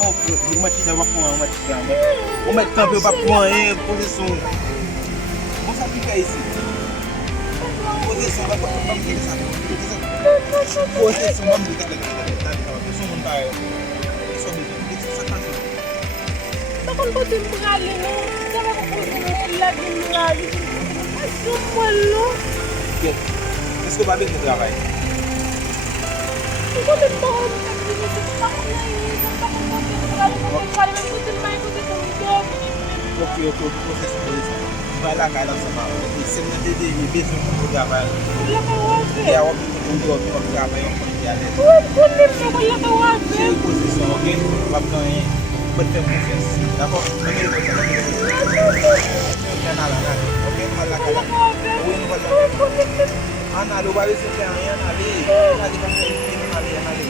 Ou mwen ti dava pou an, mwen ti dava. Ou mwen kampe pa pou an, posisyon. Mwen sa pika isi. Posisyon, mwen mwen kek sa. Posisyon, mwen mwen kek sa. Posisyon mwen tayo. Posisyon mwen kek sa kansi. Takon ko din pangali no. Sama ko po din lagi nilagi. Asyo malo. Yes. Esko ba bete travay? Ko din po ako nagsinisip ako na yun. Takon ko din pangali ko. Kali ko din may ko din job. Ok, posisyon po isa. Wala ka lang sa mga. Se mwen dede yi beso mwen travay. Wala ka wabe. Kaya wap mwen job mwen travay yon kon yale. Wala ko din po wala ka wabe. Se posisyon, ok? Wap nan yi. But fè mwen fès. D'akor? Mwen mwen fès. Ok? Wala ka lang. Ou yon wala. An ale, wale se fè an yon ale. An ale.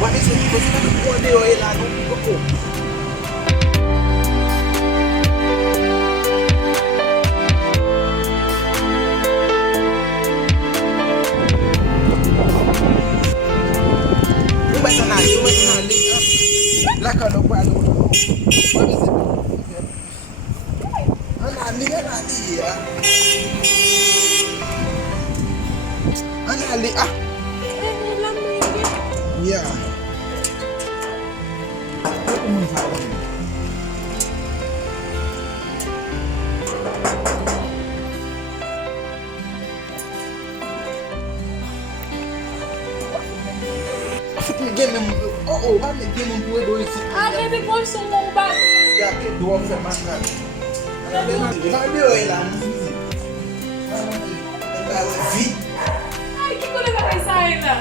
Wak e sou di kosi nan pou ane yo e la nou pi koko. Mwen basa nan li. Laka nou kwa nou. Wak e se. An ali ya. An ali ah. Yeah. Ba me gen moun pou e do isi. Baby boy so mong bag. Ya ke do wap fè maskan. Ba me yo e la moun fizi. Ba we fi. Ay, ki ko na ba kay sa ila?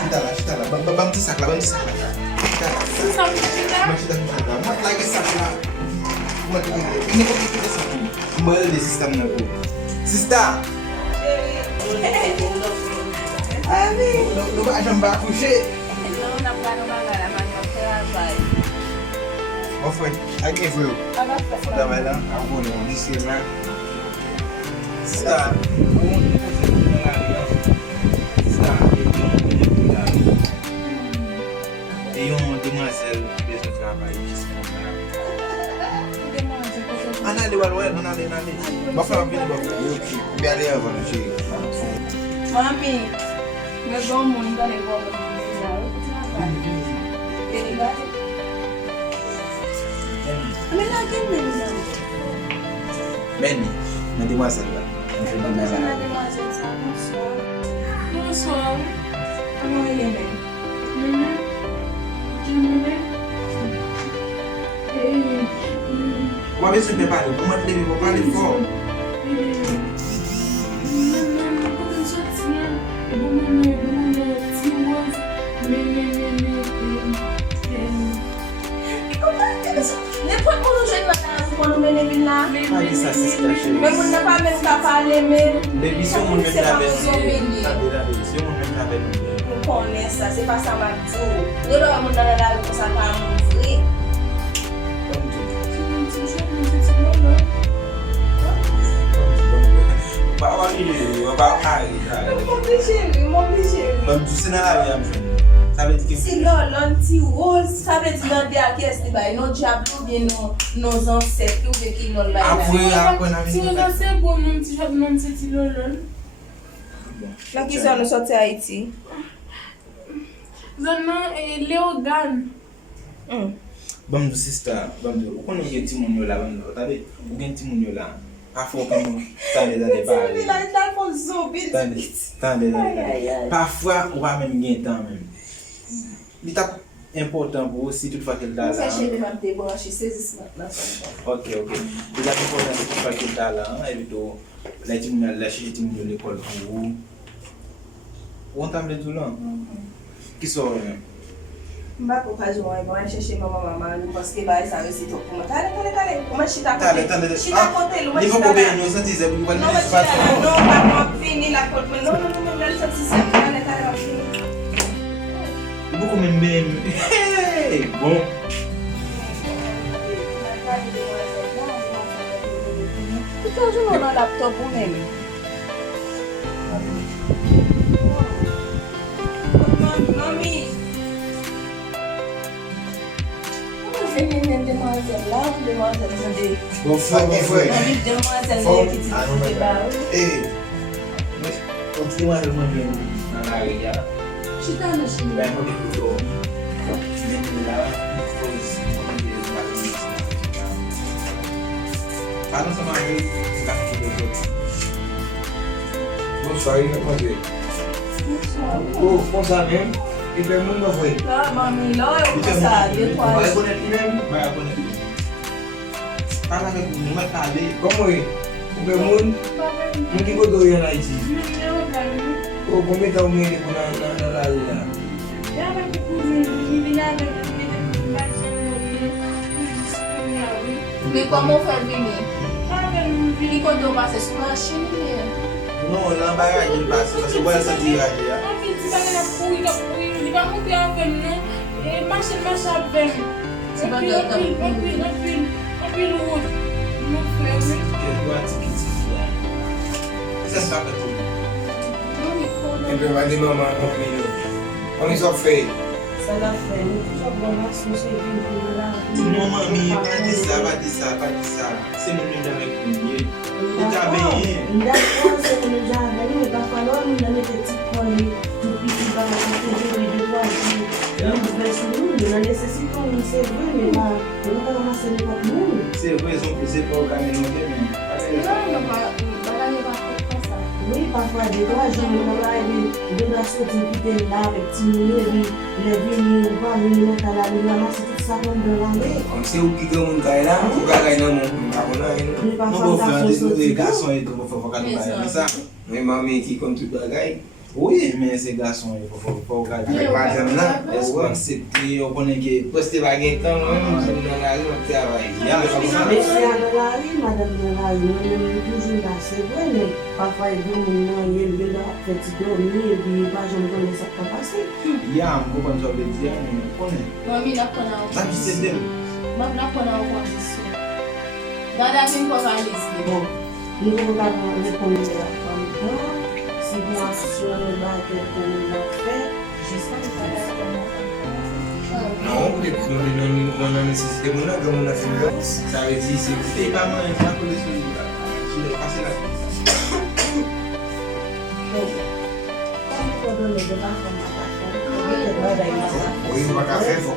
Chita la. Bam ti sak la. Chita la. Susam chita? Mat lage sak la. Mat lage. Ini ko kikita sak la. Mbele de sistem na po. Sista! Ami! No ba ajan ba kouche? Ofwe, ak evre yo. Dama lan, akon yon disi lan. Sista! E yon demasel bezo travay. Anale walwe, anale. Bafan vini bafan. Bi ale avan che. Mami, me bon moun gane go. Benny, na demasel la. Bonsoir. Comment il est? Wabe se te pale, pou mat leve pou pale fò. Pali sa sista che. Moun nan pa men ka pale men. Baby, si yon moun men travel si yon moun men travel Moun konen sa, se pa sa matou. Yo lo moun nan la pou sa pa moun vre. Ba wali, ba kari. Moun bi chéri. Bam tu se nan la vi am jen. Sa ve di ki Si lò, lanti rose, sa ve di nan de a kes li bay, non diablo bien non ancêtres ou bien qui non bay. apwe nan Si vi. yo danse bon moun ti jap moun se ti lolol. La ki sa nou sorti Haiti? Zon nan Leogan. Bam tu sista, ou konen gen timoun yo la, tabe, ou gen timoun yo la. Parfois konen tande zade pale. Tande. Parfois ou va men gen tan men. Li tap important pou ou si tout fa kel da la. Sa chéri man te branche, sezis nan son. Ok. Li tap important pou tout fa kel da la, evito la timoun la chije timoun yo l'ekol pou ou. Ou an tam le tout lan? Ki so yon? Mba pou ka jwen, mwen chèche maman nou paske ba sa resito pou mwen. Tale, mwen chita Tale. kote. Chita kote, mwen Li chita pou koube la. yon santi ze pou Non, mwen chita la. Non, mwen fini la kote. Non, mwen santi se. Tale, mwen fini. Li pou koumen ben. Bon. Ito joun nan laptop ou men. Mami. Demoiselle là, demoiselle de. Bon fwa. Mami, demoiselle de ki ti de ba ou. Continue a remanjou nan la reya. Chita nou chini. Ben mwen di koutou. Men kou la. Panon sa manje, la koutou. Bonsoir, bon ça même. Et puis, mon frère. Là, mami, là, yo pou sa, de kwa. Mwen konet li men, mwen konet li. Parla vek mwen pale. Comment est? Ou bien, mon qui go do en Haïti. Oh, combien de temps vous avez dans la rue là? Mais comment faire venir? Li koto pase sou la chini. Non, lan bagay yon pase, parce que wè sa di raje ya. Kè dwa tikiti ya. Se sa pe tou. Et puis, va dire maman, on est en fait. Ça l'a fait. Toujours bon max, monsieur Vin là. Non, mami, pa di sa. Se moun yon jame kounye. Yon jame yon. D'accord, c'est que nous avons mais parfois nous avons des petits points tout petit par nous devons sur nous, nous nécessitons nous c'est vrai mais là nous pas ramasser les pas nous. Se rezon ke se pa ou kame nou de men. Non, pas ça. Oui, parfois des fois je me là de la sortie qui était là avec Timmy les vignes ou pas nous à la ramasser tout ça comme de l'année. Comme c'est où qui gagne mon gars là, ou gars dans mon abonnement. Mais Non, parfois bon, ça fè, de gason yon tou pou fò kane baye. Sa? Mais maman qui comme tout bagay. Oui, men se gason yon pou fò kane baye. Avec madame là, Est-ce qu'on accepte ou konen ke poste bagay temps même dans la rue on travaille. Ya, mais c'est à la rue, madame de la rue, on est toujours là, c'est vrai, mais parfois il y a des moments où il y a petit dormir et puis pas jamais connaître ça qui passe. ya m kompon sa be diya, men konen. Mami na kona ou. Sa ki se dem. Mami na kona ou kondisyon. Gada vin pou valis li. Bon, nous ne pouvons pas répondre à la femme. Si vous assurez là que vous l'avez fait, j'espère que ça va Non, on a nécessité mon là, comme on a fait. Ça veut dire c'est Se pa man, yon pa kone sou yon la. Sou de pase la fi. Comme il faut donner des enfants à la femme, oui, on va faire faut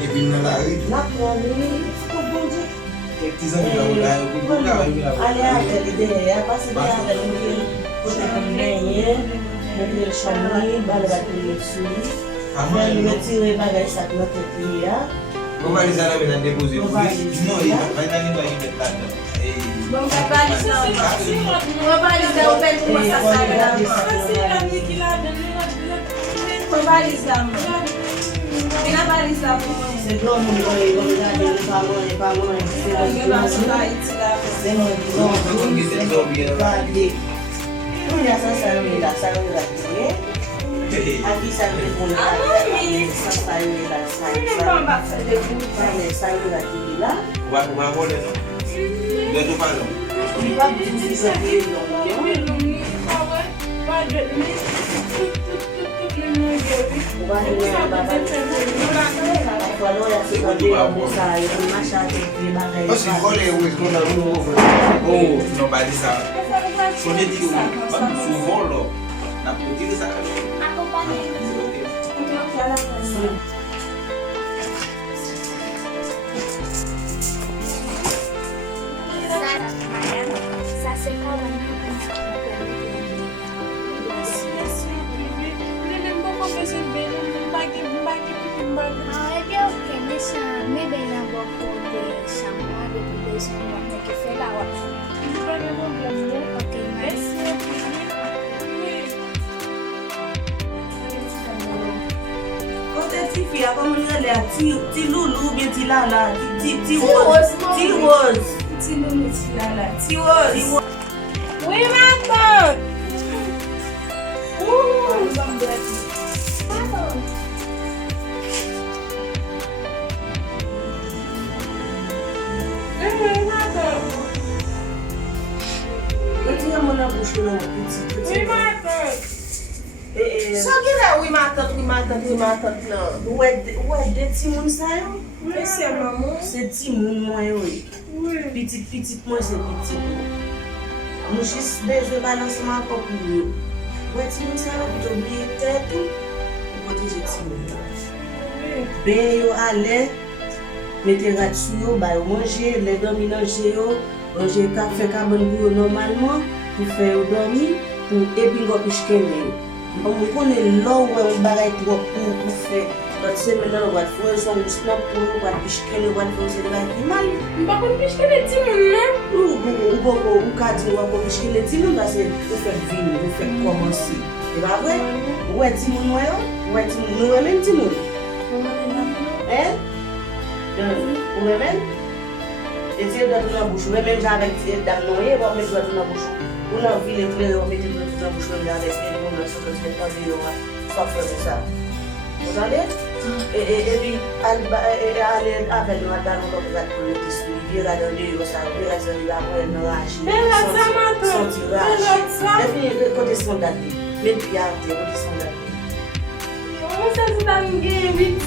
et puis dans la rue. Kek ti zan yon la yon pou la yon la. Allez avec l'idée, passer avec l'idée, pour gagner, mettre le chamois, balle dessus, retirer bagage ça de notre client. On va les aller dans déposer. Non, yon pa yon yon yon bet la dan. Bon, on va valis la ou. On va valis la ou pen pou mwen sa sa la. On va valis la ou. On va valis la ou. C'est comme on regarde les parents, c'est la c'est mon il y a ça, ça va tirer. À qui ça veut répondre? Ça va tirer là. Wa vole non? De tou pa non? Il va plus ça Parce que quand les où qu'on a Oh, non ba di sa. So ne di yo, ba sou volo. Na pou di sa ka do. Ça c'est comme maybe na beaucoup de chamois de plus qui fait la ok merci fille, comment on est là? Ti loulou, bien ti lala, ti rose. Ti rose. Ti loulou, ti lala. Ti rose. Oui, ma tante. Retirez mon bouche là, petit. Oui, ma tante. Ça qui là, oui, ma tante là. Ouais, des petits moun ça yo. Mais c'est maman. C'est petit moun moi oui. Petit moi c'est petit. Nous juste besoin balancement pour lui. Ouais, petit moun ça pour oublier tête tout. Pour protéger petit moun. Ben yo aller mettez là-dessus yo, ba manger, les dormir manger yo, manger café carbone pour normalement pour faire dormir pour et puis go pichkeler. On connaît là où on bagaille trop pour faire. L'autre semaine on va faire son snap pour on va pichkeler, on va faire des bagailles mal. On va pas pichkeler ti moun là. Ou ka di on va pichkeler ti moun parce que on fait vivre, on fait commencer. C'est pas vrai? Ouais ti moun moi yo, ouais ti moun nous même ti moun. Hein? Ou même? Et tu es dans la bouche, même avec tes dames noyées, on va mettre dans la bouche. On a vu les fleurs, on met dans la bouche, on regarde, est-ce que on a sur le téléphone, on va faire ça. Vous entendez? Et puis, aller avec nous, dans le cas pour le discours, il va dans le ça, il va dans le après, il va agir. Mais là, ça m'a tout. Et puis, côté son date, mais puis, il y a côté son date. On s'est dit dans le game, vite.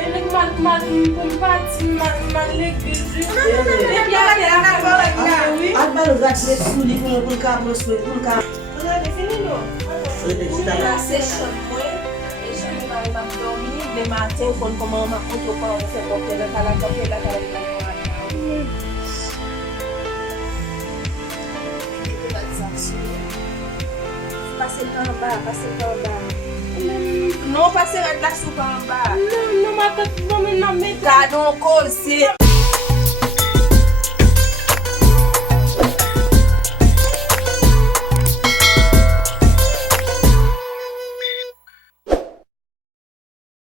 Et les mat pour partir, man l'église. Apa le gat met sous les pour le câble pour le câble. On a défini non. La session moi et je vais pas dormir le matin quand comment on fait pour faire la passer par bas. Non, passer la soupe en bas. Non, ma tante, non, mais non, mais. Gardons col, c'est